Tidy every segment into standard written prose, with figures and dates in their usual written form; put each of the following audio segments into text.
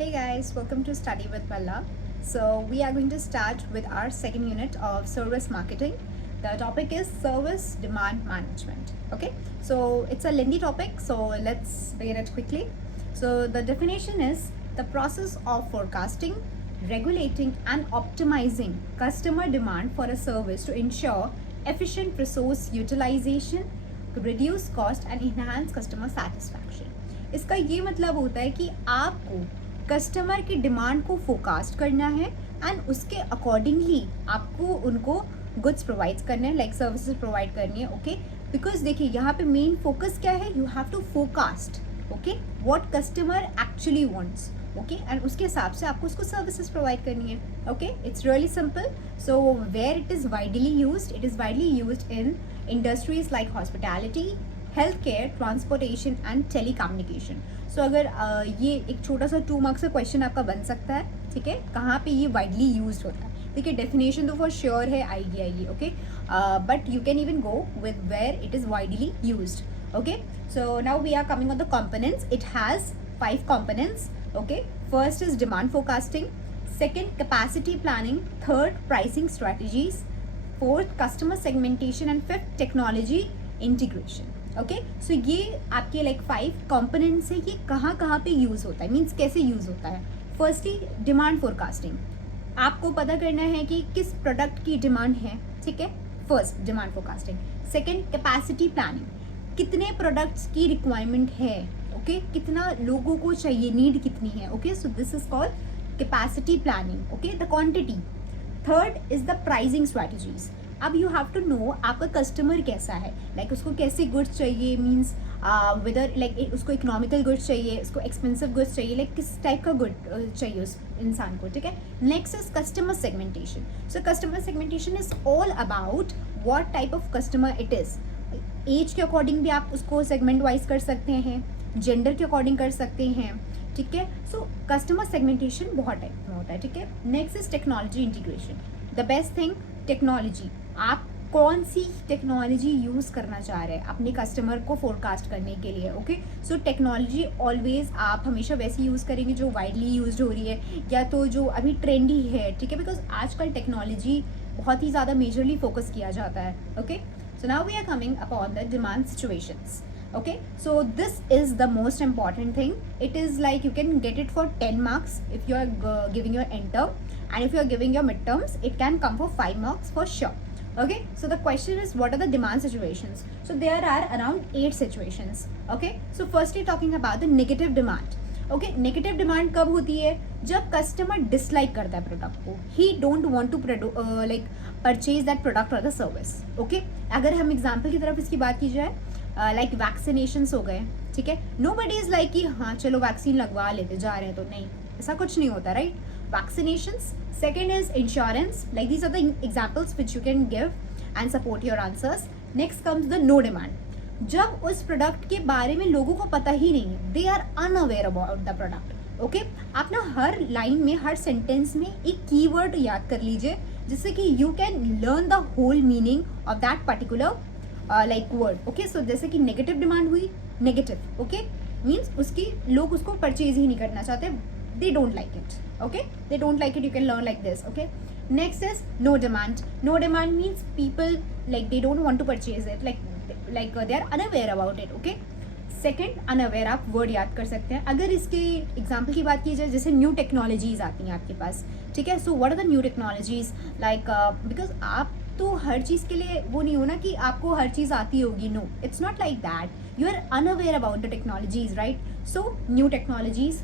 Hey guys, welcome to Study with Bella. So, we are going to start with our second unit of service marketing. The topic is service demand management. Okay, so it's a lengthy topic, so let's begin it quickly. So, the definition is the process of forecasting, regulating, and optimizing customer demand for a service to ensure efficient resource utilization, reduce cost, and enhance customer satisfaction. इसका ये मतलब होता है कि आपको customer की demand को forecast करना है एंड उसके अकॉर्डिंगली आपको उनको गुड्स प्रोवाइड करने हैं, लाइक सर्विसेज प्रोवाइड करनी है. ओके, बिकॉज देखिए यहाँ पे मेन फोकस क्या है, you have to forecast okay what customer actually wants. Okay, and उसके हिसाब से आपको उसको सर्विसेज प्रोवाइड करनी है. Okay, it's really simple. So where it is widely used in industries like hospitality, health care, transportation and telecommunication. So अगर ये एक छोटा सा 2 मार्क्स का क्वेश्चन आपका बन सकता है, ठीक है, कहाँ पे ये वाइडली यूज होता है. देखिए डेफिनेशन तो फॉर श्योर है, आएगी. Okay, but you can even go with where it is widely used. Okay, so now we are coming on the components. It has 5 components. Okay, first is demand forecasting, second capacity planning, third pricing strategies, fourth customer segmentation, and fifth technology integration. Okay, so ये आपके like 5 components है. ये कहाँ कहाँ पे use होता है, means कैसे यूज़ होता है. फर्स्टली डिमांड फोरकास्टिंग, आपको पता करना है कि किस प्रोडक्ट की डिमांड है. ठीक है, first demand forecasting. Second capacity planning, कितने प्रोडक्ट्स की रिक्वायरमेंट है. ओके, कितना लोगों को चाहिए, नीड कितनी है. Okay, so this is called capacity planning. Okay, the quantity. Third is the pricing strategies. अब यू हैव टू नो आपका कस्टमर कैसा है, लाइक उसको कैसे गुड्स चाहिए, मीन्स वेदर लाइक उसको इकोनॉमिकल गुड्स चाहिए, उसको एक्सपेंसिव गुड्स चाहिए, लाइक किस टाइप का गुड चाहिए उस इंसान को. ठीक है, next is customer segmentation. So customer segmentation is all about what type of customer it is. Age के अकॉर्डिंग भी आप उसको सेगमेंट वाइज कर सकते हैं, जेंडर के अकॉर्डिंग कर सकते हैं. ठीक है, सो कस्टमर सेगमेंटेशन बहुत टाइप में होता है. ठीक है, next is technology integration. The best thing technology, आप कौन सी टेक्नोलॉजी यूज़ करना चाह रहे हैं अपने कस्टमर को फोरकास्ट करने के लिए. ओके, सो टेक्नोलॉजी ऑलवेज आप हमेशा वैसी यूज़ करेंगे जो वाइडली यूज्ड हो रही है या तो जो अभी ट्रेंडी है. ठीक है, बिकॉज आजकल टेक्नोलॉजी बहुत ही ज़्यादा मेजरली फोकस किया जाता है. Okay, so now we are coming upon the demand situations. Okay, so this is the most important thing. It is like you can get it for 10 marks if you are giving your end-term, and if you are giving your midterms it can come for 5 marks for sure. Okay, so the question is what are the demand situations. So there are around 8 situations. Okay, so firstly talking about the negative demand. Okay, negative demand कब होती है, जब customer dislike करता है product को. He don't want to like purchase that product और the service. Okay, अगर हम एग्जांपल की तरफ इसकी बात की जाए, लाइक वैक्सीनेशंस हो गए. ठीक है, नोबडी इज लाइक कि हाँ चलो वैक्सीन लगवा लेते जा रहे हैं, तो नहीं, ऐसा कुछ नहीं होता. Right, vaccinations. Second is insurance. Like these are the examples which you can give and support your answers. Next comes the no demand, जब उस प्रोडक्ट के बारे में लोगों को पता ही नहीं है, they are unaware about the product. Okay, आप ना हर लाइन में, हर सेंटेंस में एक कीवर्ड याद कर लीजिए जिससे कि you can learn the whole meaning of that particular like word. Okay, so जैसे कि नेगेटिव डिमांड हुई, नेगेटिव. ओके, मीन्स उसकी लोग उसको परचेज ही नहीं करना चाहते, they don't like it. Okay, they don't like it, you can learn like this. Okay, next is no demand. No demand means people like they don't want to purchase it, like they are unaware about it. Okay, second unaware, आप word याद कर सकते हैं. अगर इसके example की बात की जाए, जैसे न्यू टेक्नोलॉजीज आती हैं आपके पास. ठीक है, so what are the new technologies, like because आप तो हर चीज़ के लिए वो नहीं हो ना कि आपको हर चीज़ आती होगी. No, it's not like that. You are unaware about the technologies. Right, so new technologies.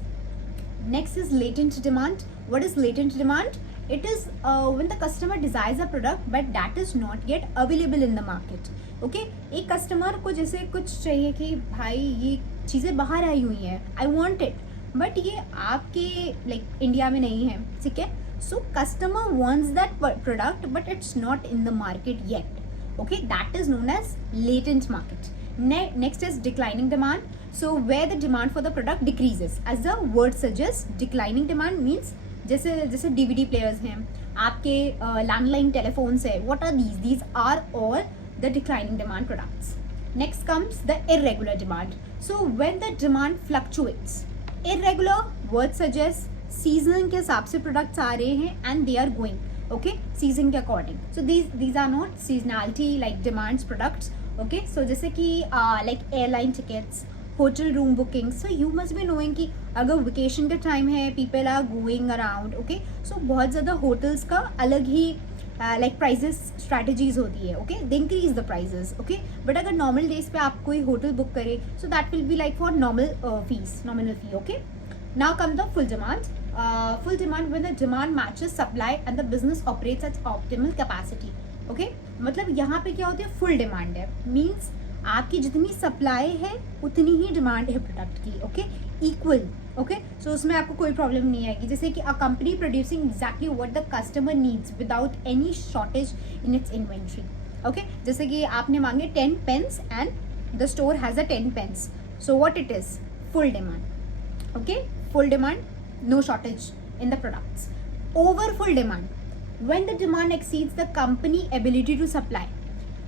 Next is latent demand. What is latent demand? It is when the customer desires a product but that is not yet available in the market. Okay, एक customer को जैसे कुछ चाहिए कि भाई ये चीज़ें बाहर आई हुई हैं, I want it, बट ये आपके लाइक इंडिया में नहीं है. ठीक है, so customer wants that product but it's not in the market yet. Okay, that is known as latent market. Next is declining demand. So where the demand for the product decreases, as the word suggests, declining demand means जैसे जैसे DVD players हैं, आपके landline telephones है. What are these? These are all the declining demand products. Next comes the irregular demand. So when the demand fluctuates, irregular word suggest season के हिसाब से products आ रहे हैं and they are going okay season के according. So these are not seasonality like demands products. Okay so जैसे कि like airline tickets, hotel room booking. So you must be knowing कि अगर वेकेशन का टाइम है, people are going around. Okay so बहुत ज़्यादा hotels का अलग ही लाइक प्राइजेस स्ट्रैटेजीज होती है. Okay they increase the prices. Okay but अगर नॉर्मल डेज पे आप कोई होटल बुक करे so that will be like for normal fees, nominal fee. Okay now come the full demand. Full demand when the demand matches supply and the business operates at optimal capacity. Okay मतलब यहाँ पे क्या होती है, full demand है means आपकी जितनी supply है उतनी ही डिमांड है प्रोडक्ट की. Okay equal. ओके सो उसमें आपको कोई प्रॉब्लम नहीं आएगी. जैसे कि a company producing exactly what the customer needs without any shortage in its inventory. Okay जैसे कि आपने मांगे 10 pens and the store has a 10 pens. So what it is, full demand. Okay full demand, no shortage in the products. Over full demand when the demand exceeds the company ability to supply.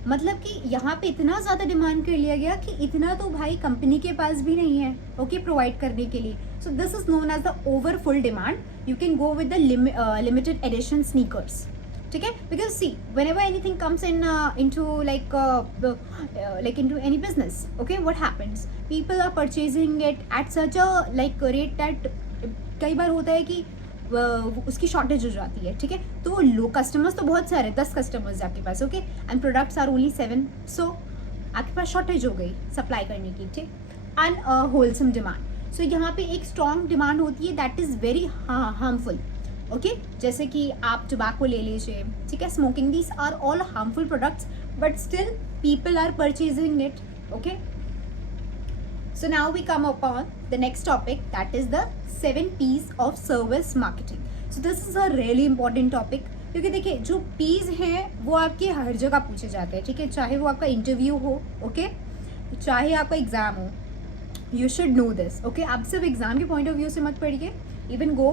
मतलब कि यहाँ पे इतना ज़्यादा demand कर लिया गया कि इतना तो भाई कंपनी के पास भी नहीं है ओके प्रोवाइड करने के लिए. So this is known as the over full demand. You can go with the limited edition sneakers. ठीक है because see whenever anything comes in into like into any business, okay what happens, people are purchasing it at such a like rate that कई बार होता है कि उसकी shortage हो जाती है. ठीक है तो लो कस्टमर्स तो बहुत सारे, 10 कस्टमर्स आपके पास. Okay and products are only 7. सो आपके पास शॉर्टेज हो गई सप्लाई करने की. ठीक एंड होलसम डिमांड. सो यहाँ पे एक स्ट्रॉन्ग डिमांड होती है that is very harmful. Okay जैसे कि आप टोबैको ले लीजिए. ठीक है smoking, these are all harmful products but still people are purchasing it. Okay so now we come upon the next topic, that is the 7 P's of service marketing. so this is a really important topic क्योंकि देखिए जो P's हैं वो आपके हर जगह पूछे जाते हैं. ठीक है चाहे वो आपका इंटरव्यू हो, ओके चाहे आपका एग्जाम हो, you should know this. Okay आप सिर्फ एग्जाम के पॉइंट ऑफ व्यू से मत पढ़िए, even go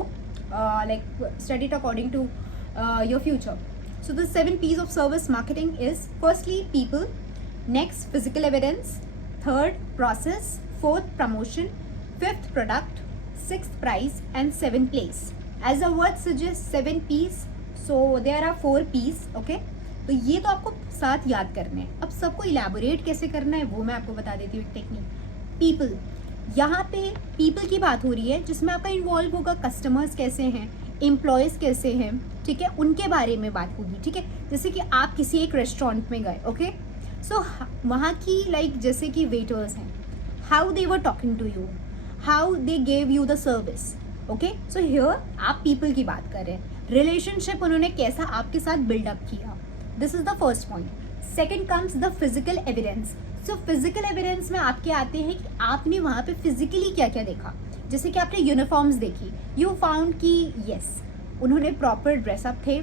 like study it according to your future. so the 7 P's of service marketing is firstly people, next physical evidence, third process, fourth promotion, fifth product, sixth price and seventh place. As the word suggests 7 P's, so there are 4 P's. okay तो ये तो आपको साथ याद करने हैं. अब सबको इलेबोरेट कैसे करना है वो मैं आपको बता देती हूँ टेक्निक. पीपल, यहाँ पे पीपल की बात हो रही है जिसमें आपका इन्वॉल्व होगा कस्टमर्स कैसे हैं, एम्प्लॉयज़ कैसे हैं. ठीक है उनके बारे में बात होगी. ठीक है जैसे कि आप किसी एक रेस्टोरेंट में गए. ओके सो वहाँ की लाइक जैसे कि वेटर्स हैं, how they were talking to you, how they gave you the service. okay so here आप people की बात कर रहे हैं. relationship उन्होंने कैसा आपके साथ build up किया. this is the first point. second comes the physical evidence. so physical evidence में आपके आते हैं कि आपने वहाँ पे physically क्या क्या देखा. जैसे कि आपने यूनिफॉर्म्स देखी, you found कि yes उन्होंने प्रॉपर ड्रेसअप थे,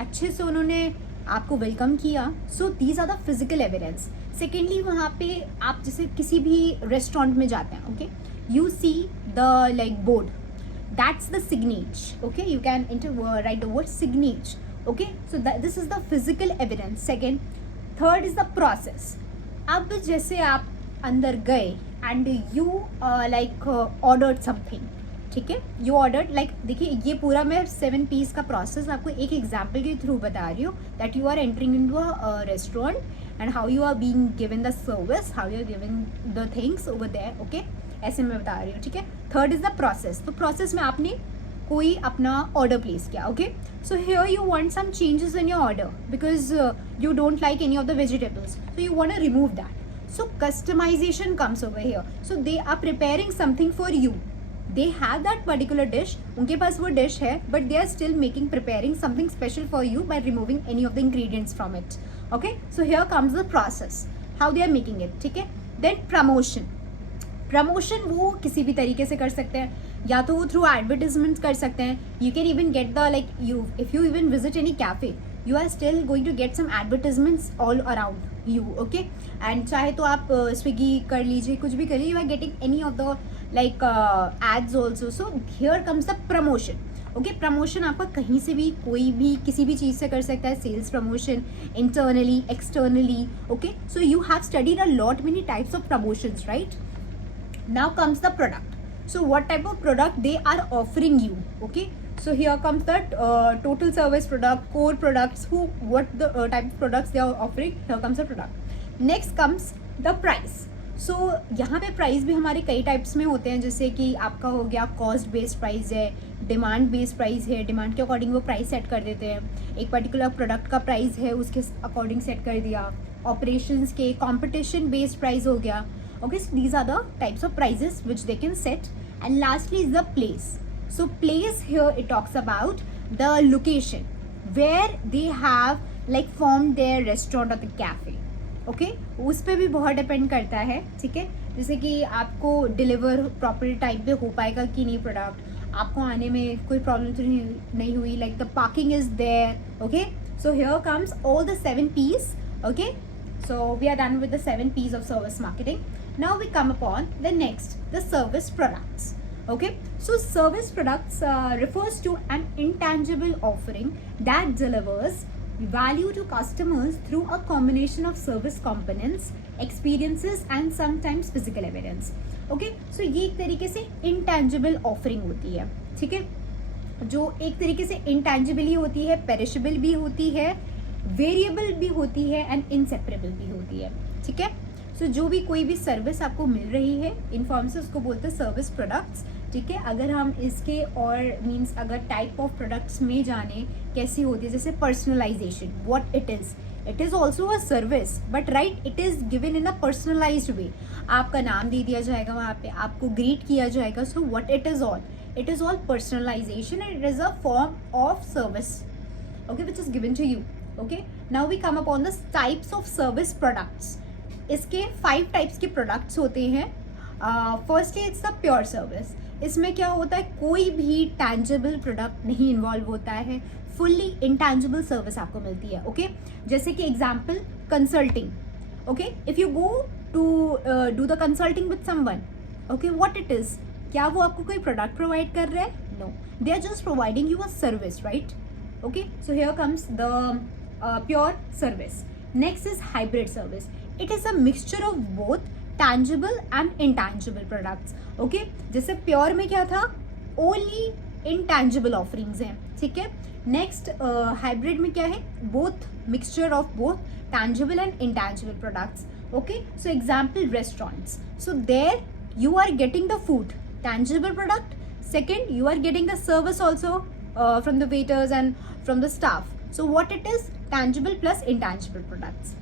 अच्छे से उन्होंने आपको वेलकम किया. So these are the physical evidence. Secondly वहाँ पे आप जैसे किसी भी रेस्टोरेंट में जाते हैं. Okay you see the like board, that's the signature. Okay you can write the word signature. Okay so this is the physical evidence. Second, third is the process. अब जैसे आप अंदर गए and you like ordered something. ठीक है you order like देखिए ये पूरा मैं 7 P's का प्रोसेस आपको एक एग्जाम्पल के थ्रू बता रही हूँ that you are entering in to a restaurant and how you are being given the service, how you are giving the things over there. Okay ऐसे मैं बता रही हूँ. ठीक है थर्ड इज द प्रोसेस. तो प्रोसेस में आपने कोई अपना ऑर्डर प्लेस किया. Okay so here you want some changes in your order because you don't like any of the vegetables, so you want to remove that. So customization comes over here. So they are preparing something for you. they have that particular dish, उनके पास वो dish है but they are still preparing something special for you by removing any of the ingredients from it. okay so here comes the process how they are making it. ठीक है then promotion वो किसी भी तरीके से कर सकते हैं, या तो वो थ्रू एडवर्टिजमेंट कर सकते हैं. You can even get the like you if you even visit any cafe you are still going to get some advertisements all around you. okay and चाहे तो आप स्विगी कर लीजिए, कुछ भी कर लीजिए, you are getting any of the like ads also. so here comes the promotion. okay promotion आपका कहीं से भी कोई भी किसी भी चीज़ से कर सकता है. sales promotion internally externally. okay so you have studied a lot many types of promotions, right? now comes the product. So what type of product they are offering you. Okay, so here comes that total service product, core products, what the type of products they are offering. Here comes the product. Next comes the price. So यहाँ पे price भी हमारे कई types में होते हैं, जैसे कि आपका हो गया कॉस्ट बेस्ड प्राइस है, डिमांड बेस्ड प्राइस है, डिमांड के अकॉर्डिंग वो प्राइस सेट कर देते हैं, एक पर्टिकुलर प्रोडक्ट का प्राइस है उसके अकॉर्डिंग सेट कर दिया, ऑपरेशंस के कंपटीशन बेस्ड प्राइस हो गया. Okay, so these are the types of prices which they can set. And lastly is the place. So place here it talks about the location where they have like formed their restaurant or the cafe. Okay, उस पर भी बहुत depend करता है. ठीक है, जैसे कि आपको डिलीवर प्रॉपर टाइम पे हो पाएगा कि नहीं प्रोडक्ट, आपको आने में कोई प्रॉब्लम तो नहीं हुई, like the parking is there. Okay, so here comes all the 7 P's. Okay, so we are done with the 7 P's of service marketing. Now we come upon the next, the service products. Okay, so service products refers to an intangible offering that delivers value to customers through a combination of service components, experiences and sometimes physical evidence. Okay, so ये एक तरीके से intangible offering होती है. ठीक है, जो एक तरीके से intangible ही होती है, perishable भी होती है, वेरिएबल भी होती है एंड इनसेपरेबल भी होती है. ठीक है, सो जो भी कोई भी सर्विस आपको मिल रही है इन फॉर्म से उसको बोलते हैं सर्विस प्रोडक्ट्स. ठीक है, अगर हम इसके और मीन्स अगर टाइप ऑफ प्रोडक्ट्स में जाने कैसी होती है, जैसे personalisation, what it is also a service but right it is given in a personalised way. आपका नाम दे दिया जाएगा वहाँ पे, आपको ग्रीट किया जाएगा. So what it is all personalization and it is a form of service, okay, which is given to you. Okay, now we come upon the types of service products. इसके 5 टाइप्स के products होते हैं. Firstly it's the pure service. इसमें क्या होता है, कोई भी टैंजिबल प्रोडक्ट नहीं इन्वॉल्व होता है, फुल्ली इंटैंजिबल सर्विस आपको मिलती है. ओके, जैसे कि example consulting. Okay, if you go to do the consulting with someone, okay, what it is, क्या वो आपको कोई प्रोडक्ट प्रोवाइड कर रहे हैं? No, they are just providing you a service, right? Okay, so here comes the pure service. Next is hybrid service. It is a mixture of both tangible and intangible products. Okay, जैसे pure में क्या था, only intangible offerings हैं. ठीक है, next hybrid में क्या है, both mixture of both tangible and intangible products. Okay, so example restaurants. So there you are getting the food, tangible product. Second, you are getting the service also from the waiters and from the staff. So what it is, tangible plus intangible products.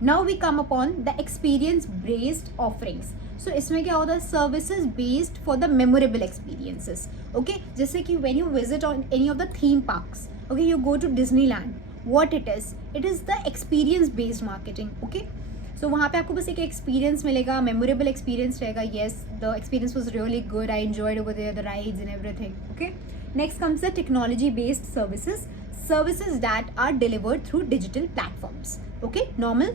Now we come upon the experience based offerings. So इसमें क्या होता है, services based for the memorable experiences. Okay, जैसे कि when you visit on any of the theme parks, okay, you go to Disneyland, what it is the experience based marketing. Okay, so वहाँ पे आपको बस एक experience मिलेगा, memorable experience रहेगा. Yes, the experience was really good, I enjoyed over there, the rides and everything. Okay, next comes the technology based services that are delivered through digital platforms. Okay, normal.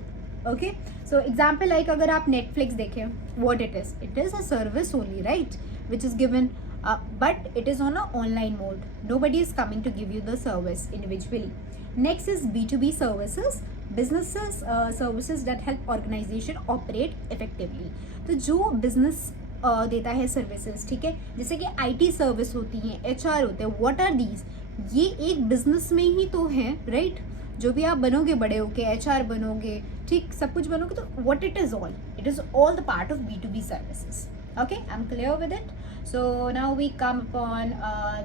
Okay, so example like अगर आप Netflix देखें, what it is a service only, right, which is given but it is on a online mode. Nobody is coming to give you the service individually. Next is B2B services, businesses services that help organization operate effectively. तो जो business देता है services, ठीक है, जैसे कि IT service होती हैं, HR होते हैं, व्हाट आर दीज, ये एक बिजनेस में ही तो है, राइट? जो भी आप बनोगे, बड़े होके HR बनोगे, ठीक, सब कुछ बनोगे, तो what it is all the part of B2B services. Okay, I am clear with it. So now we come upon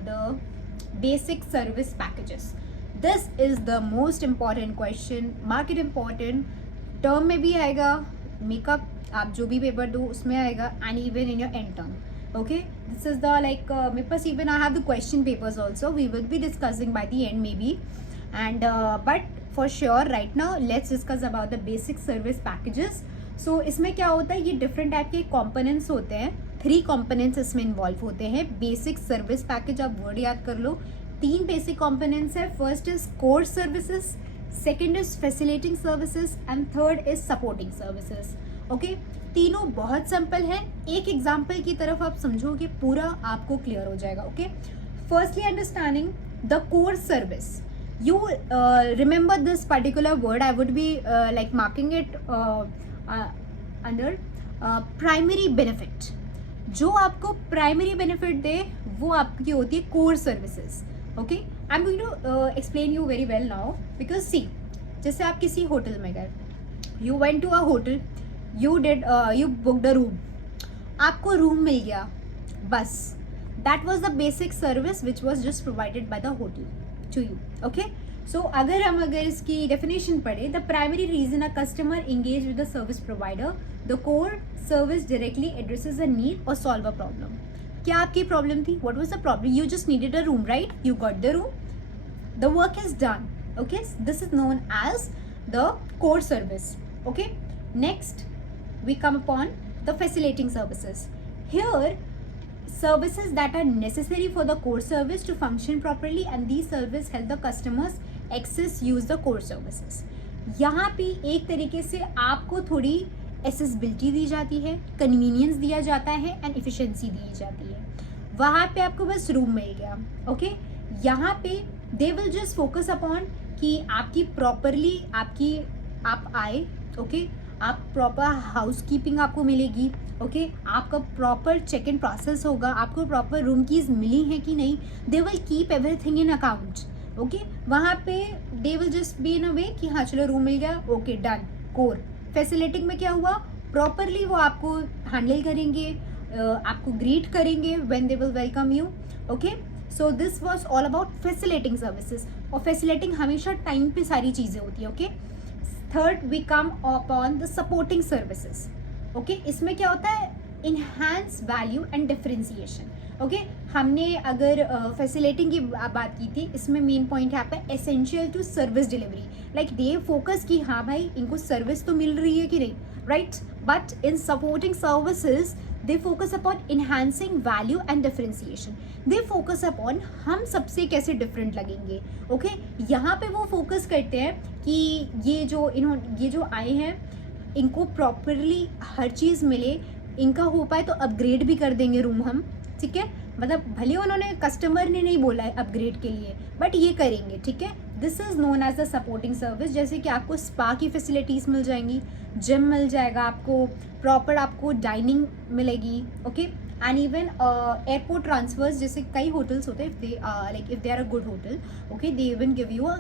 the basic service packages. This is the most important question, market important, term में भी आएगा, makeup आप जो भी paper दो उसमें आएगा, and even in your and term. Okay, this is the like मेरे पास even I have the question papers also, we will be discussing by the end maybe, and but for sure right now let's discuss about the basic service packages. So इसमें क्या होता है, ये different type के components होते हैं, 3 components इसमें involve होते हैं. Basic service package, आप word याद कर लो, 3 basic components है. First is core services, second is facilitating services and third is supporting services. Okay, तीनों बहुत सिंपल है, एक एग्जाम्पल की तरफ आप समझोगे पूरा आपको क्लियर हो जाएगा. Okay, firstly understanding the core service, you remember this particular word, I would be like marking it under primary benefit. जो आपको प्राइमरी बेनिफिट दे वो आपकी होती है core services. Okay, I am going to explain you very well now. Because see, जैसे आप किसी होटल में गए, you went to a hotel, you booked a room, आपको रूम मिल गया, बस that was the basic service which was just provided by the hotel to you. Okay, so अगर इसकी डेफिनेशन पढ़े, the primary reason a customer engage with the service provider, the core service directly addresses a need और solve a problem. क्या आपकी problem थी? What was the problem? You just needed a room, right? You got the room, the work is done. Okay, this is known as the core service. Okay, next we come upon the facilitating services. Here, services that are necessary for the core service to function properly, and these services help the customers access use the core services. यहाँ पे एक तरीके से आपको थोड़ी accessibility दी जाती है, convenience दिया जाता है एंड एफिशिएंसी दी जाती है. वहाँ पे आपको बस रूम मिल गया. ओके, यहाँ पे they will just focus upon कि आपकी प्रॉपरली आप आए. ओके, आप प्रॉपर हाउस कीपिंग आपको मिलेगी. ओके, आपका प्रॉपर चेक इन प्रोसेस होगा, आपको प्रॉपर रूम कीज मिली हैं कि नहीं. They will keep everything in account. Okay, वहाँ पे they will just be in a way कि हाँ चलो रूम मिल गया, ओके डन. कोर फैसिलिटिंग में क्या हुआ? प्रॉपरली वो आपको हैंडल करेंगे, आपको ग्रीट करेंगे when they will welcome you. Okay, so this was all about facilitating services. और फैसिलिटिंग हमेशा टाइम पे सारी चीज़ें होती है. Okay, third we come upon the supporting services. Okay, इसमें क्या होता है? Enhance value and differentiation. Okay, हमने अगर फैसिलिटिंग की बात की थी, इसमें मेन पॉइंट है आपका essential to service delivery. Like they focus कि हाँ भाई इनको सर्विस तो मिल रही है कि नहीं, right? But in supporting services they focus upon enhancing value and differentiation. They focus upon हम सबसे कैसे डिफरेंट लगेंगे. ओके, यहाँ पे वो फोकस करते हैं कि ये जो आए हैं इनको प्रॉपरली हर चीज़ मिले, इनका हो पाए तो अपग्रेड भी कर देंगे रूम हम. ठीक है, मतलब भले उन्होंने कस्टमर ने नहीं बोला है अपग्रेड के लिए, बट ये करेंगे. ठीक है, this is known as the supporting service. जैसे कि आपको स्पा की फैसिलिटीज़ मिल जाएंगी, जिम मिल जाएगा आपको, प्रॉपर आपको डाइनिंग मिलेगी. Okay, and even airport transfers, जैसे कई होटल्स होते हैं, if they are a good hotel, okay, they even give you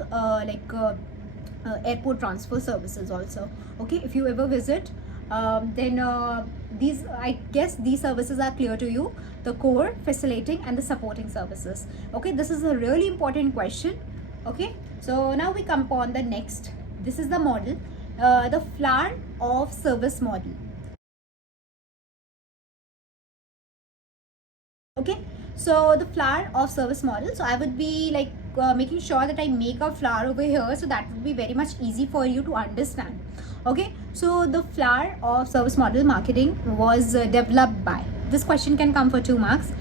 airport transfer services also. Okay, if you ever visit, then I guess these services are clear to you: the core, facilitating, and the supporting services. Okay, this is a really important question. Okay, so now we come upon the next. This is the model, the flower of service model. Okay, so the flower of service model. So I would be like making sure that I make a flower over here, so that would be very much easy for you to understand. Okay, so the flower of service model marketing was developed by, this question can come for 2 marks.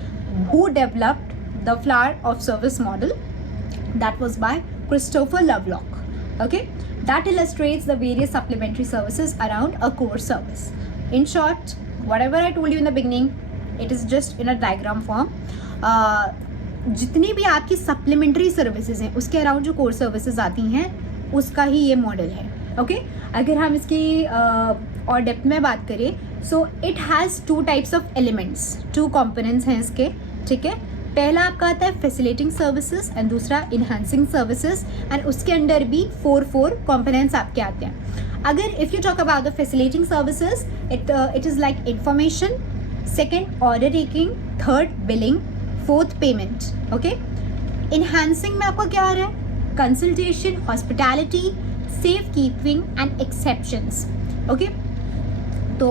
Who developed the flower of service model? That was by Christopher Lovelock. Okay, that illustrates the various supplementary services around a core service. In short, whatever I told you in the beginning, it is just in a diagram form. जितनी भी आपकी supplementary services हैं उसके around जो core services आती हैं उसका ही ये मॉडल है. ओके, अगर हम इसकी और डेप्थ में बात करें, so it has 2 types of elements, 2 components हैं इसके. ठीक है, पहला आपका आता है फैसिलिटिंग सर्विसेज एंड दूसरा इन्हांसिंग सर्विसेज, एंड उसके अंदर भी 4 कंपोनेंट्स आपके आते हैं. अगर if you talk about the facilitating services, it is like information, second order taking, third billing, fourth payment. Okay, enhancing में आपका क्या आ रहा है? Consultation, hospitality, safe keeping and exceptions. Okay, तो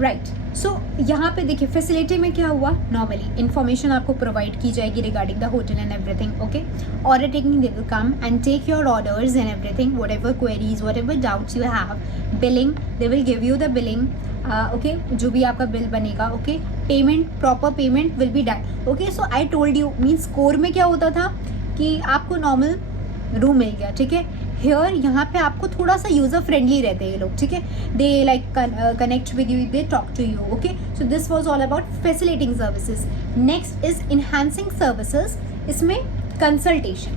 राइट, सो यहाँ पे देखिए फैसिलिटी में क्या हुआ? नॉर्मली इन्फॉर्मेशन आपको प्रोवाइड की जाएगी regarding the hotel and everything. Okay, order taking, they will come and take your orders and everything, whatever queries, whatever doubts you have. Billing, they will give you the billing. Okay, जो भी आपका bill बनेगा. Okay, payment, proper payment will be done. Okay, so I told you, means core में क्या होता था कि आपको नॉर्मल रूम मिल गया. ठीक है, हेयर यहाँ पे आपको थोड़ा सा यूज़र फ्रेंडली रहते हैं ये लोग. ठीक है, they like connect with you, they talk to you. Okay, so this was all about facilitating services. Next is enhancing services. इसमें consultation,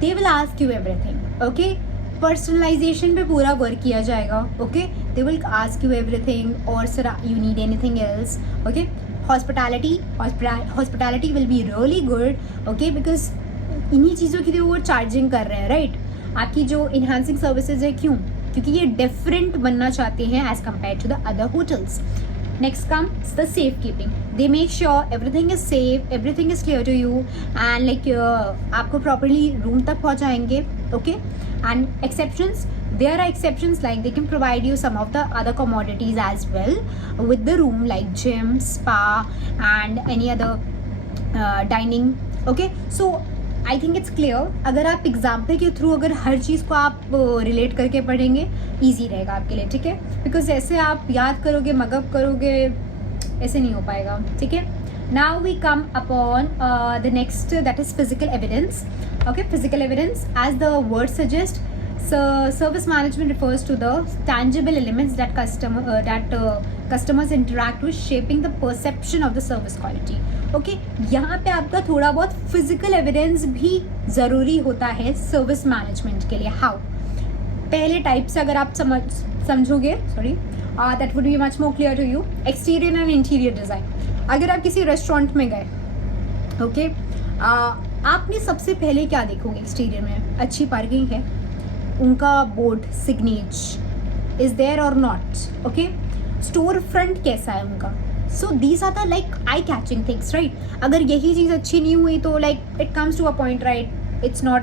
they will ask you everything. Okay, personalisation पे पूरा work किया जाएगा. Okay, they will ask you everything, or sir you need anything else. Okay, hospitality will be really good. Okay, because इन्हीं चीज़ों के लिए वो चार्जिंग कर रहे हैं, राइट? आपकी जो इन्हांसिंग सर्विसेज है, क्यों? क्योंकि ये डिफरेंट बनना चाहते हैं as compare to the other hotels. Next comes the safekeeping. They make sure everything is safe, everything is clear to you, and like आपको properly room तक पहुँचाएंगे. Okay, and exceptions, there are exceptions, like they can provide you some of the other commodities as well with the room, like gym, spa, and any other dining. Okay, so I think it's clear. अगर आप example के through अगर हर चीज़ को आप relate करके पढ़ेंगे, easy रहेगा आपके लिए, ठीक है? बिकॉज ऐसे आप याद करोगे, मगअप करोगे, ऐसे नहीं हो पाएगा, ठीक है? Now we come upon the next, that is physical evidence. Okay, physical evidence, as the word suggest, service management refers to the tangible elements that customers interact with, shaping the perception of the service quality. Okay, यहाँ पे आपका थोड़ा बहुत physical evidence भी ज़रूरी होता है service management के लिए. हाउ? पहले टाइप से अगर आप समझोगे, sorry, that would be much more clear to you. Exterior and interior design. अगर आप किसी रेस्टोरेंट में गए, ओके, आपने सबसे पहले क्या देखोगे? एक्सटीरियर में अच्छी पार्किंग है, उनका बोर्ड सिग्नेच इज देयर और नॉट. ओके, स्टोर फ्रंट कैसा है उनका. So these are the like eye catching things, right? अगर यही चीज़ अच्छी नहीं हुई तो like it comes to a point, right? it's not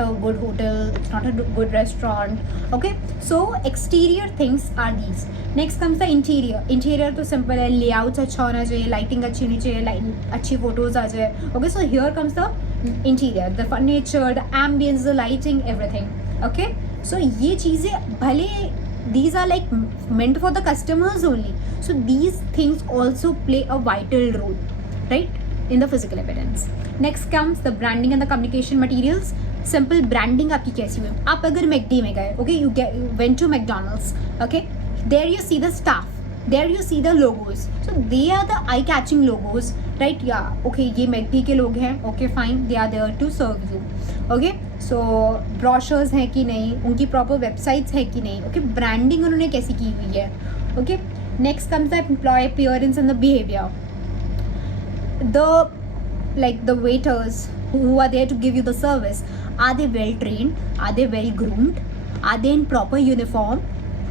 a good hotel, it's not a good restaurant. Okay, so exterior things are these. Next comes the interior तो simple है, layouts अच्छा होना चाहिए, lighting अच्छी होनी चाहिए, अच्छी photos आ जाए. Okay, so here comes the interior, the furniture, the ambience, the lighting, everything. Okay, so ये चीज़ें भले these are like meant for the customers only, so these things also play a vital role, right, in the physical evidence. Next comes the branding and the communication materials. Simple branding आपकी कैसी हुई? आप अगर McD में गए, okay, you went to McDonald's, okay, there you see the staff, there you see the logos, so they are the eye-catching logos, right? Yeah, okay, ये McD के लोग हैं, okay, fine, they are there to serve you. Okay, so brochures हैं कि नहीं, उनकी proper websites है कि नहीं, okay, branding उन्होंने कैसी की हुई है. Okay, next comes the employee appearance and the behavior. The waiters who are there to give you the service, are they well trained, are they well groomed, are they in proper uniform?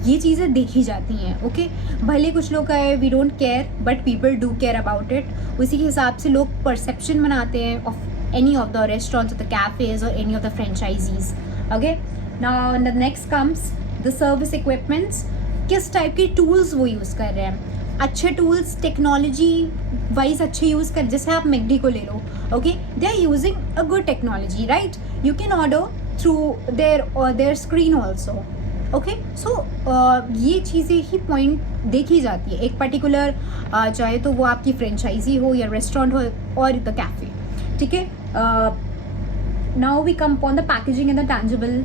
ये चीज़ें देखी जाती हैं. Okay, भले कुछ लोग कहे we don't care, but people do care about it. उसी के हिसाब से लोग परसेप्शन बनाते हैं of any of the restaurants और द कैफेज और any of the franchisees. Okay, now the next comes the service equipments. किस टाइप के टूल्स वो यूज़ कर रहे हैं? अच्छे टूल्स, टेक्नोलॉजी वाइज अच्छे यूज़ कर, जैसे आप मैकडी को ले लो. Okay, they are using a good technology, right? You can order through their screen also. Okay, so ये चीज़ें ही पॉइंट देखी जाती है. एक पर्टिकुलर चाहे तो वो आपकी फ्रेंचाइजी हो या रेस्टोरेंट हो और द कैफ़े, ठीक है? Now we come upon the packaging and the tangible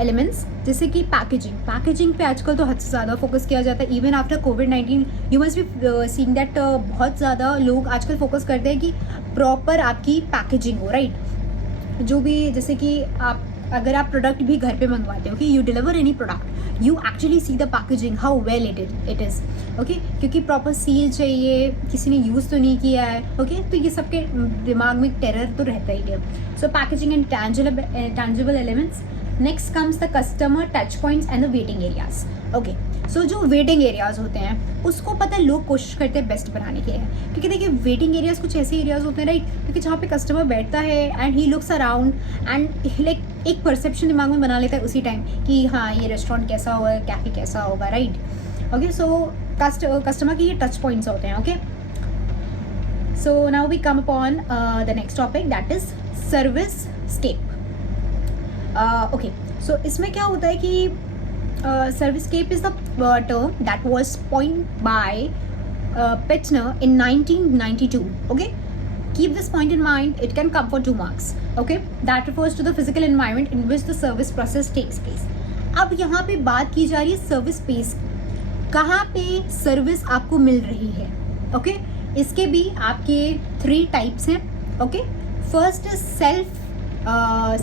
elements. जैसे कि पैकेजिंग पे आजकल तो हद से ज़्यादा फोकस किया जाता है. Even after covid you must be seeing that बहुत ज़्यादा लोग आजकल फोकस करते हैं कि प्रॉपर आपकी पैकेजिंग हो, राइट? जो भी, जैसे कि आप अगर आप प्रोडक्ट भी घर पे मंगवाते हो, कि you deliver any product, you actually see the packaging how well it is. Okay, क्योंकि प्रॉपर सील चाहिए, किसी ने यूज़ तो नहीं किया है. ओके, तो ये सबके दिमाग में टेरर तो रहता ही है. So packaging and tangible elements. Next comes the customer touch points and the waiting areas. Okay, so जो वेटिंग एरियाज होते हैं उसको पता है लोग कोशिश करते हैं बेस्ट बनाने के लिए, क्योंकि देखिए वेटिंग एरियाज कुछ ऐसे एरियाज होते हैं, राइट, क्योंकि जहाँ पे कस्टमर बैठता है and he looks around and like एक परसेप्शन दिमाग में बना लेता है उसी टाइम कि हाँ ये रेस्टोरेंट कैसा होगा, कैफे कैसा होगा, राइट? ओके, सो कस्टमर के ये टच पॉइंट्स होते हैं. Okay, so now we come upon the next topic, that is servicescape. Okay, so इसमें क्या होता है कि servicescape is the term that was coined by Pitner in 1992. Okay, keep this point in mind, it can come for 2 marks. Okay, that refers to the physical environment in which the service process takes place. अब यहाँ पे बात की जा रही है service space, कहाँ पे सर्विस आपको मिल रही है. ओके, इसके भी आपके 3 टाइप्स हैं. Okay, first is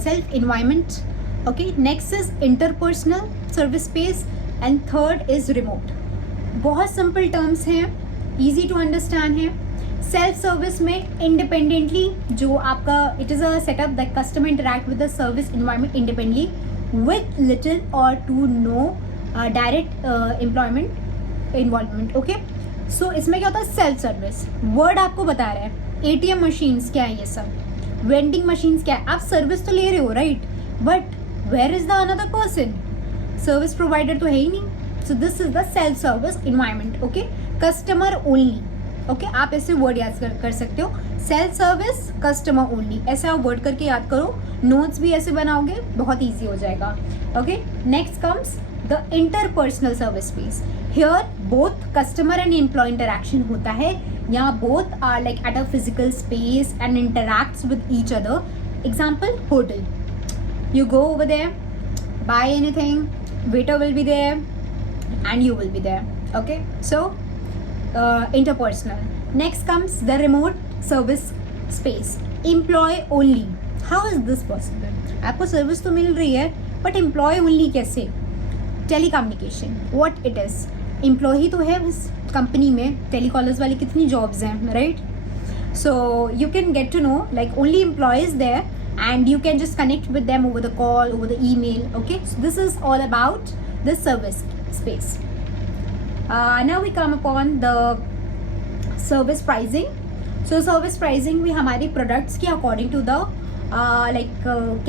self environment. Okay, next is interpersonal service space, and third is remote. बहुत सिंपल टर्म्स हैं, इजी टू अंडरस्टैंड है. सेल्फ सर्विस में इंडिपेंडेंटली जो आपका it is a setup that customer interact with the service environment independently with little और to no direct employment involvement. Okay, so इसमें क्या होता है, सेल्फ सर्विस वर्ड आपको बता रहा है. एटीएम मशीन्स क्या है, ये सब वेंडिंग मशीन्स क्या है, आप सर्विस तो ले रहे हो right, but where is the another person, service provider तो है ही नहीं. So this is the self service environment. Okay, customer only. Okay, आप ऐसे वर्ड याद कर सकते हो, सेल्फ सर्विस कस्टमर ओनली, ऐसे आप वर्ड करके याद करो. नोट्स भी ऐसे बनाओगे, बहुत ईजी हो जाएगा. Okay, next comes the interpersonal service space. Here both customer and employ interaction होता है. यहाँ both are like at a physical space and interacts with each other. Example, hotel. You go over there, buy anything, waiter will be there and you will be there. Okay, so interpersonal. Next comes the remote service space. Employee only. How is this possible? आपको service तो मिल रही है but employ only कैसे? Telecommunication, what it is. Employ तो है उस company में, टेलीकॉलर्स वाली कितनी जॉब्स हैं right. So you can get to know like only employees there and you can just connect with them over the call, over the email. Okay, so this is all about the service space. Now we come upon the service pricing. So service pricing भी हमारी products की according to the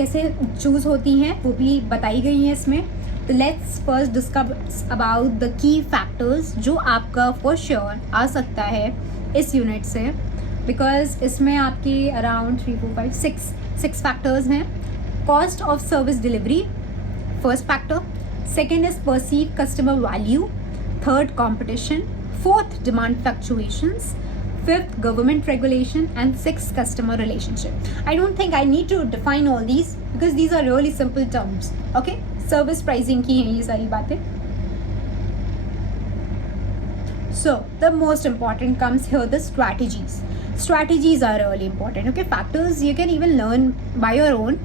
कैसे choose होती हैं वो भी बताई गई हैं इसमें. तो let's first discuss about the key factors जो आपका for sure आ सकता है इस unit से, because इसमें आपकी around 3, 4, 5, 6 factors हैं. Cost of service delivery, first factor. Second is perceived customer value. Third, competition. Fourth, demand fluctuations. Fifth, government regulation. And sixth, customer relationship. I don't think I need to define all these because these are really simple terms. Okay, service pricing की हैं ये सारी बातें. So the most important comes here, the strategies. Strategies are really important. Okay, factors you can even learn by your own,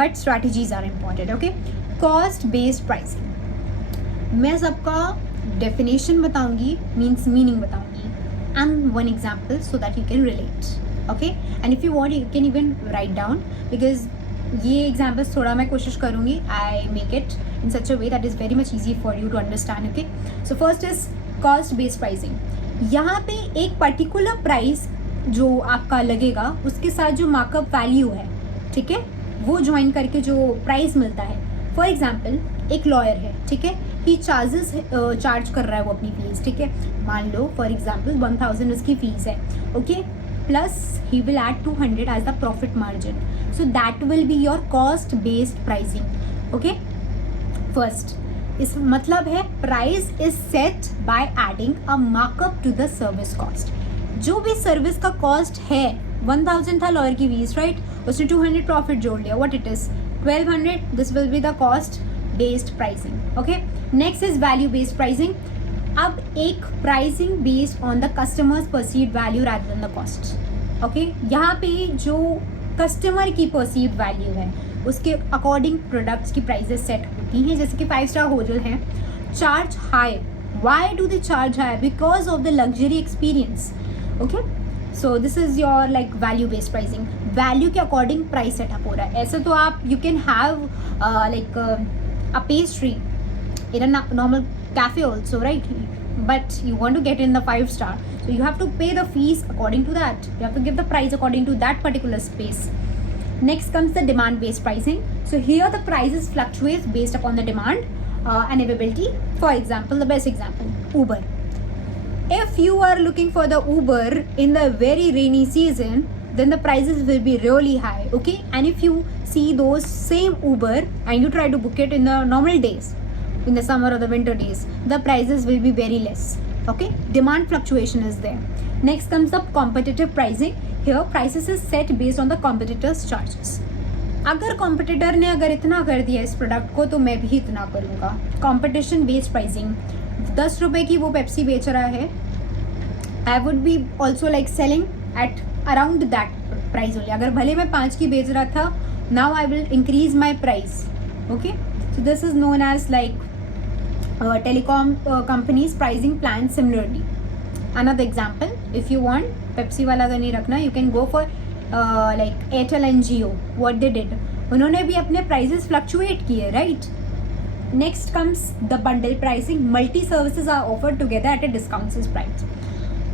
but strategies are important. Okay, cost based pricing. मैं सबका definition बताऊंगी, means meaning बताऊंगी, and one example so that you can relate. Okay, and if you want you can even write down because ये examples थोड़ा मैं कोशिश करूंगी I make it in such a way that is very much easy for you to understand. Okay, so first is cost based pricing. यहाँ पे एक particular price जो आपका लगेगा उसके साथ जो मार्कअप वैल्यू है, ठीक है, वो ज्वाइन करके जो प्राइस मिलता है. फॉर एग्जाम्पल एक लॉयर है, ठीक है, ही चार्ज कर रहा है वो अपनी फीस, ठीक है, मान लो फॉर एग्जाम्पल 1000 उसकी फीस है. Okay, plus he will add 200 as the profit margin. So that will be your cost based pricing. Okay, first इस मतलब है price is set by adding a markup to the service cost. जो भी service का cost है 1000 था lawyer की fees right, उसने 200 प्रॉफिट जोड़ लिया, what it is 1200. This will be the cost based pricing. Okay, next is value based pricing. अब एक pricing based on the customers perceived value rather than the cost. Okay, यहाँ पे जो customer की perceived value है उसके according products की prices set होती हैं. जैसे कि 5 स्टार होटल हैं, charge high. Why do they charge high? Because of the luxury experience. Okay, so this is your like value based pricing. Value के अकॉर्डिंग प्राइस सेटअप हो रहा है. ऐसे तो आप you can have like a pastry in a normal cafe also right, but you want to get in the 5 star, so you have to pay the fees according to that. You have to give the price according to that particular space. Next comes the demand based pricing. So here the prices fluctuates based upon the demand and availability. For example, the best example, Uber. If you are looking for the Uber in the very rainy season, then the prices will be really high. Okay, and if you see those same Uber and you try to book it in the normal days, in the summer or the winter days, the prices will be very less. Okay, demand fluctuation is there. Next comes the competitive pricing. Here prices is set based on the competitors charges. अगर competitor ने अगर इतना कर दिया इस product को तो मैं भी इतना करूँगा. Competition based pricing. 10 रुपए की वो पेप्सी बेच रहा है, I would be also like selling at around that price only. अगर भले मैं 5 की बेच रहा था, now I will increase my price. Okay, so this is known as like telecom companies pricing plans similarly. Another example, if you want Pepsi वाला अगर नहीं रखना, you can go for like Airtel and Jio. What they did, उन्होंने भी अपने prices fluctuate किए, right? Next comes the bundle pricing. Multi services are offered together at a discounted price.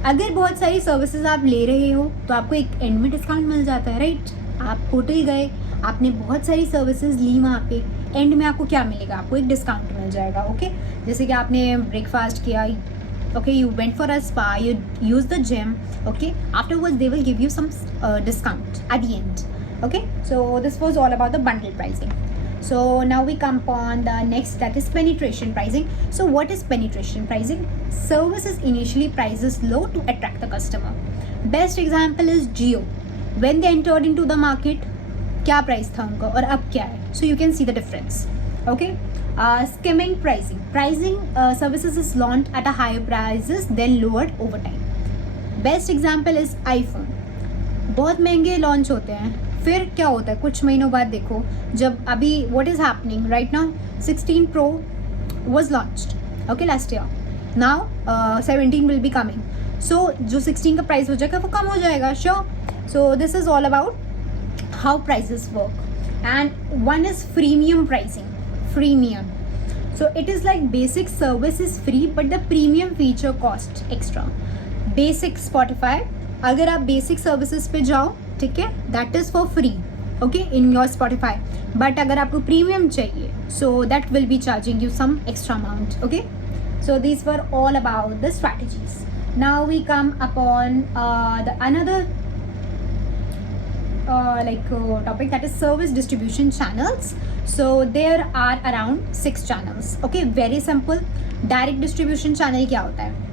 अगर बहुत सारी सर्विसेज आप ले रहे हो तो आपको एक एंड में डिस्काउंट मिल जाता है, राइट? आप होटल गए, आपने बहुत सारी सर्विसेज ली, वहाँ पे एंड में आपको क्या मिलेगा? आपको एक डिस्काउंट मिल जाएगा, ओके? जैसे कि आपने ब्रेकफास्ट किया, okay, you went for a spa, you used the gym, okay, afterwards they will give you some discount at the end, okay? So this was all about the bundle pricing. So now we come on the next, that is penetration pricing. So what is penetration pricing? Services initially prices low to attract the customer. Best example is Jio. When they entered into the market, क्या price था उनका और अब क्या है? So you can see the difference, okay? Skimming pricing. Pricing services is launched at a higher prices then lowered over time. Best example is iPhone. बहुत महंगे launch होते हैं, फिर क्या होता है कुछ महीनों बाद देखो, जब अभी what is happening right now, 16 Pro was launched, okay, last year. Now 17 will be coming. So जो 16 का प्राइस हो जाएगा वो कम हो जाएगा, sure. So this is all about how prices work. And one is freemium pricing. Freemium. So it is like basic service is free but the premium feature cost extra. Basic Spotify, अगर आप basic services पे जाओ, ठीक है, that is for free, okay, in your Spotify. But अगर आपको premium चाहिए, so that will be charging you some extra amount, okay? So these were all about the strategies. Now we come upon the another topic, that is service distribution channels. So there are around 6 channels, okay? Very simple. Direct distribution channel क्या होता है?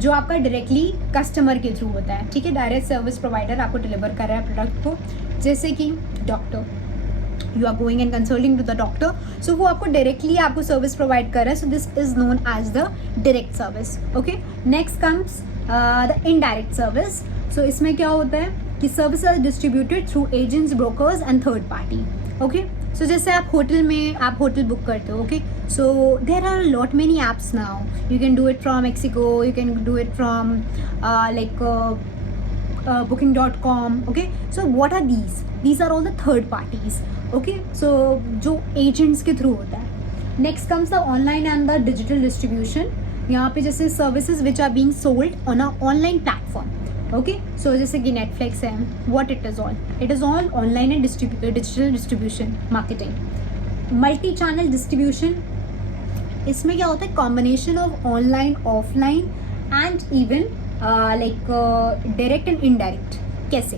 जो आपका directly customer के through होता है, ठीक है? डायरेक्ट सर्विस प्रोवाइडर आपको डिलीवर कर रहा है प्रोडक्ट को, जैसे कि doctor, you are going and consulting to the doctor, so वो आपको डायरेक्टली आपको सर्विस प्रोवाइड कर रहा है, so this is known as the direct service, okay? Next comes the indirect service. So इसमें क्या होता है कि service are distributed through agents, brokers and third party, okay? So जैसे आप होटल में आप होटल बुक करते हो, okay? So there are lot many apps now, you can do it from ixigo, you can do it from booking.com, okay? So what are these? These are all the third parties, okay? So जो agents के through होता है. Next comes the online and the digital distribution. यहाँ पे जैसे services which are being sold on a online platform, okay? So जैसे कि Netflix है, what it is all? It is all online and digital distribution marketing. Multi-channel distribution, इसमें क्या होता है? Combination of online, offline and even direct and indirect. कैसे?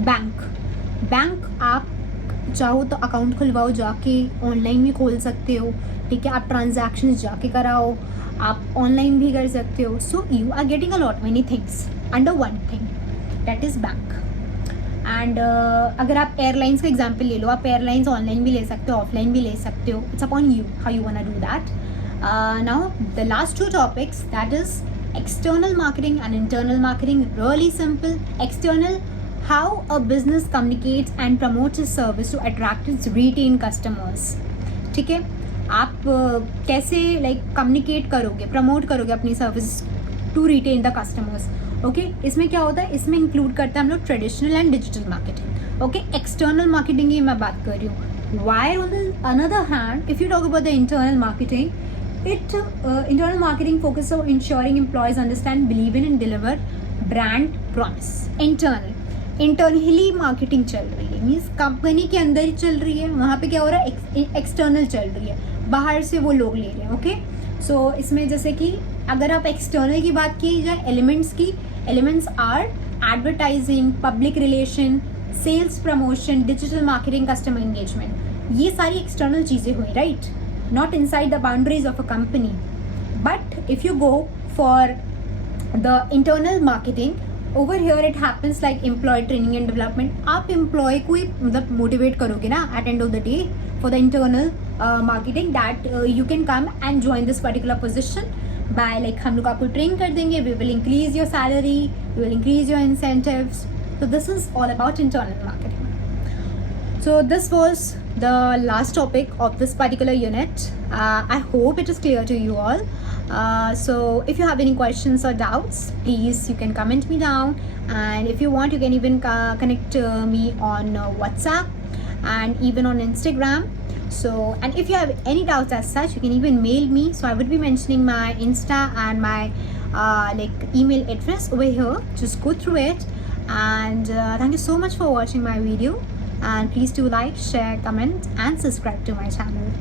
Bank आप चाहो तो अकाउंट खुलवाओ, जाके ऑनलाइन भी खोल सकते हो, ठीक है? आप ट्रांजैक्शंस जाके कराओ, आप ऑनलाइन भी कर सकते हो. So you are getting a lot many things under one thing, that is bank. And अगर आप एयरलाइंस का एग्जाम्पल ले लो, आप एयरलाइंस ऑनलाइन भी ले सकते हो, ऑफलाइन भी ले सकते हो. It's upon you how you want to do that. Now the last 2 topics, that is external marketing and internal marketing. Really simple. External, how a business communicates and promotes its service to attract its retain customers, ठीक है? आप कैसे communicate करोगे, promote करोगे अपनी service to retain the customers, okay? इसमें क्या होता है? इसमें इंक्लूड करता है हम लोग traditional and digital marketing, okay? External marketing की मैं बात कर रही हूँ. Wire on the another hand, if you talk about the internal marketing, internal marketing focuses on ensuring employees understand, believe in and deliver brand promise. Internally marketing चल रही है, means company के अंदर ही चल रही है. वहाँ पे क्या हो रहा है? एक्सटर्नल चल रही है, बाहर से वो लोग ले रहे हैं, ओके? सो इसमें जैसे कि अगर आप एक्सटर्नल की बात की जाए, elements are advertising, public relation, sales promotion, digital marketing, customer engagement. ये सारी एक्सटर्नल चीज़ें हुई, right? Not inside the boundaries of a company. But if you go for the internal marketing, over here it happens like employee training and development. आप employee को ही मतलब motivate करोगे ना at end of the day for the internal marketing, that you can come and join this particular position by हम लोग आपको train कर देंगे, we will increase your salary, we will increase your incentives. So this is all about internal marketing. So this was the last topic of this particular unit. I hope it is clear to you all. So if you have any questions or doubts, please you can comment me down, and if you want you can even connect me on WhatsApp and even on Instagram. So, and if you have any doubts as such, you can even mail me. So I would be mentioning my Insta and my email address over here. Just go through it, and thank you so much for watching my video, and please do like, share, comment and subscribe to my channel.